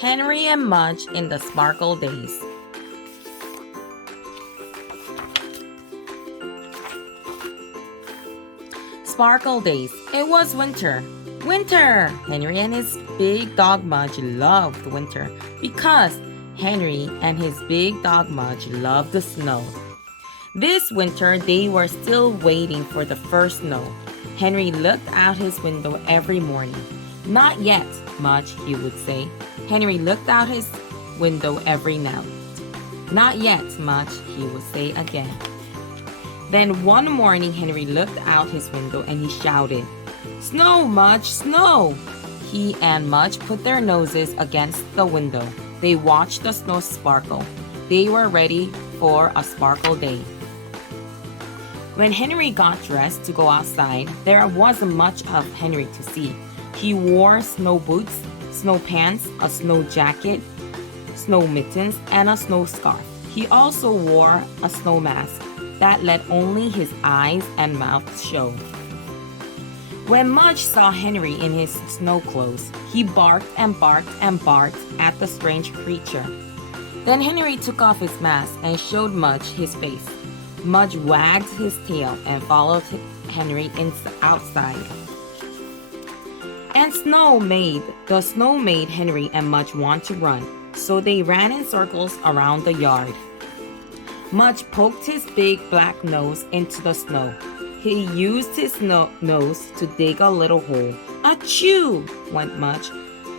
Henry and Mudge in the Sparkle Days. Sparkle Days. It was winter. Winter! Henry and his big dog Mudge loved winter because Henry and his big dog Mudge loved the snow. This winter, they were still waiting for the first snow. Henry looked out his window every morning. Not yet, Mudge, he would say. Henry looked out his window every night. Not yet, Mudge, he would say again. Then one morning, Henry looked out his window and he shouted, "Snow, Mudge, snow!" He and Mudge put their noses against the window. They watched the snow sparkle. They were ready for a sparkle day. When Henry got dressed to go outside, there wasn't much of Henry to see. He wore snow boots, snow pants, a snow jacket, snow mittens, and a snow scarf. He also wore a snow mask that let only his eyes and mouth show. When Mudge saw Henry in his snow clothes, he barked and barked and barked at the strange creature. Then Henry took off his mask and showed Mudge his face. Mudge wagged his tail and followed Henry outside. And the snow made Henry and Mudge want to run, so they ran in circles around the yard. Mudge poked his big black nose into the snow. He used his nose to dig a little hole. "Achoo!" went Mudge.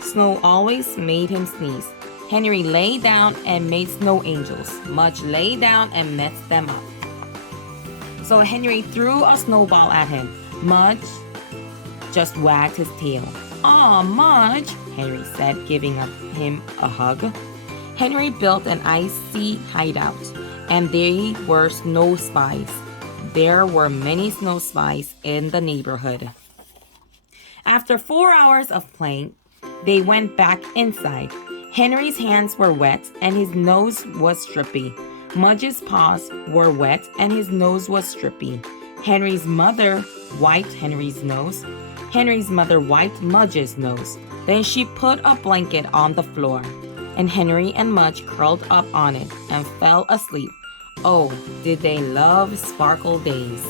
Snow always made him sneeze. Henry lay down and made snow angels. Mudge lay down and messed them up. So Henry threw a snowball at him. Mudge just wagged his tail. "Aw, Mudge," Henry said, giving him a hug. Henry built an icy hideout, and they were snow spies. There were many snow spies in the neighborhood. After 4 hours of playing, they went back inside. Henry's hands were wet and his nose was drippy. Mudge's paws were wet and his nose was drippy. Henry's mother wiped Henry's nose. Henry's mother wiped Mudge's nose. Then she put a blanket on the floor, and Henry and Mudge curled up on it and fell asleep. Oh, did they love sparkle days.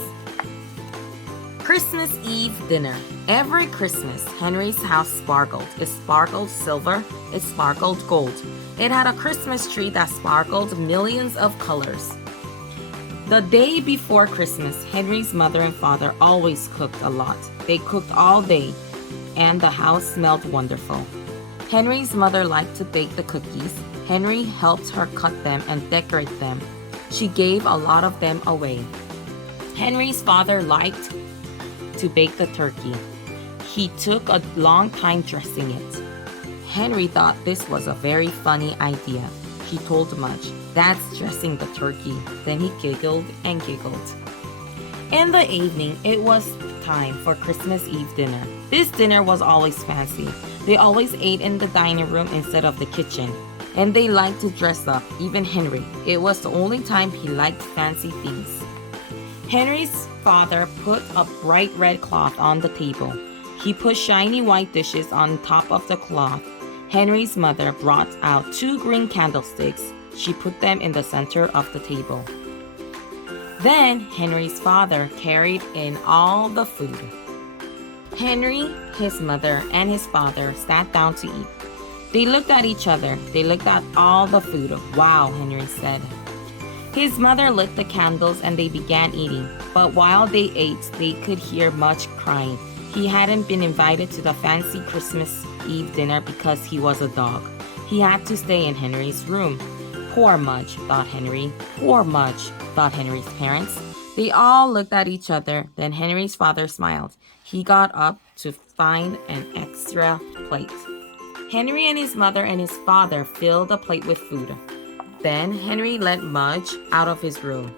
Christmas Eve dinner. Every Christmas, Henry's house sparkled. It sparkled silver. It sparkled gold. It had a Christmas tree that sparkled millions of colors. The day before Christmas, Henry's mother and father always cooked a lot. They cooked all day, and the house smelled wonderful. Henry's mother liked to bake the cookies. Henry helped her cut them and decorate them. She gave a lot of them away. Henry's father liked to bake the turkey. He took a long time dressing it. Henry thought this was a very funny idea. He told Mudge, "That's dressing the turkey." Then he giggled and giggled. In the evening, it was time for Christmas Eve dinner. This dinner was always fancy. They always ate in the dining room instead of the kitchen. And they liked to dress up, even Henry. It was the only time he liked fancy things. Henry's father put a bright red cloth on the table. He put shiny white dishes on top of the cloth. Henry's mother brought out 2 green candlesticks. She put them in the center of the table. Then Henry's father carried in all the food. Henry, his mother, and his father sat down to eat. They looked at each other. They looked at all the food. "Wow," Henry said. His mother lit the candles and they began eating. But while they ate, they could hear Mudge crying. He hadn't been invited to the fancy Christmas Eve dinner because he was a dog. He had to stay in Henry's room. Poor Mudge, thought Henry. Poor Mudge, thought Henry's parents. They all looked at each other. Then Henry's father smiled. He got up to find an extra plate. Henry and his mother and his father filled the plate with food. Then Henry let Mudge out of his room.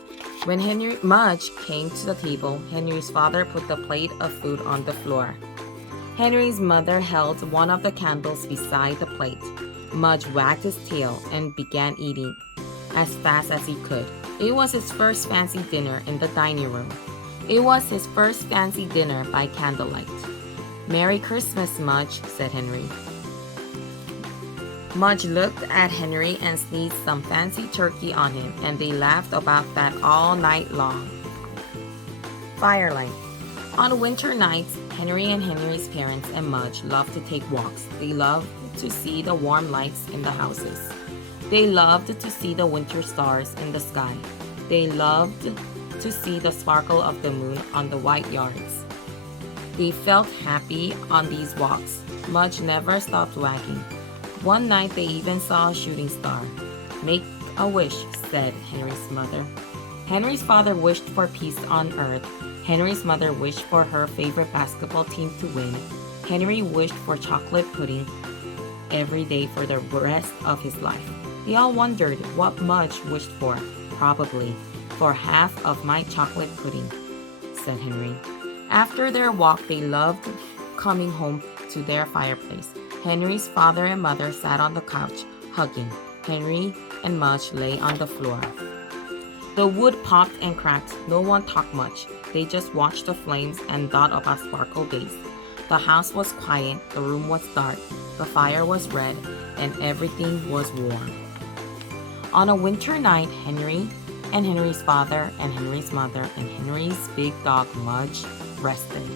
When Mudge came to the table, Henry's father put the plate of food on the floor. Henry's mother held one of the candles beside the plate. Mudge wagged his tail and began eating as fast as he could. It was his first fancy dinner in the dining room. It was his first fancy dinner by candlelight. "Merry Christmas, Mudge," said Henry. Mudge looked at Henry and sneezed some fancy turkey on him, and they laughed about that all night long. Firelight. On winter nights, Henry and Henry's parents and Mudge loved to take walks. They loved to see the warm lights in the houses. They loved to see the winter stars in the sky. They loved to see the sparkle of the moon on the white yards. They felt happy on these walks. Mudge never stopped wagging. One night they even saw a shooting star. "Make a wish," said Henry's mother. Henry's father wished for peace on earth. Henry's mother wished for her favorite basketball team to win. Henry wished for chocolate pudding every day for the rest of his life. They all wondered what Mudge wished for. "Probably for half of my chocolate pudding," said Henry. After their walk, they loved coming home to their fireplace. Henry's father and mother sat on the couch, hugging. Henry and Mudge lay on the floor. The wood popped and cracked. No one talked much. They just watched the flames and thought about Sparkle Days. The house was quiet, the room was dark, the fire was red, and everything was warm. On a winter night, Henry and Henry's father and Henry's mother and Henry's big dog Mudge rested.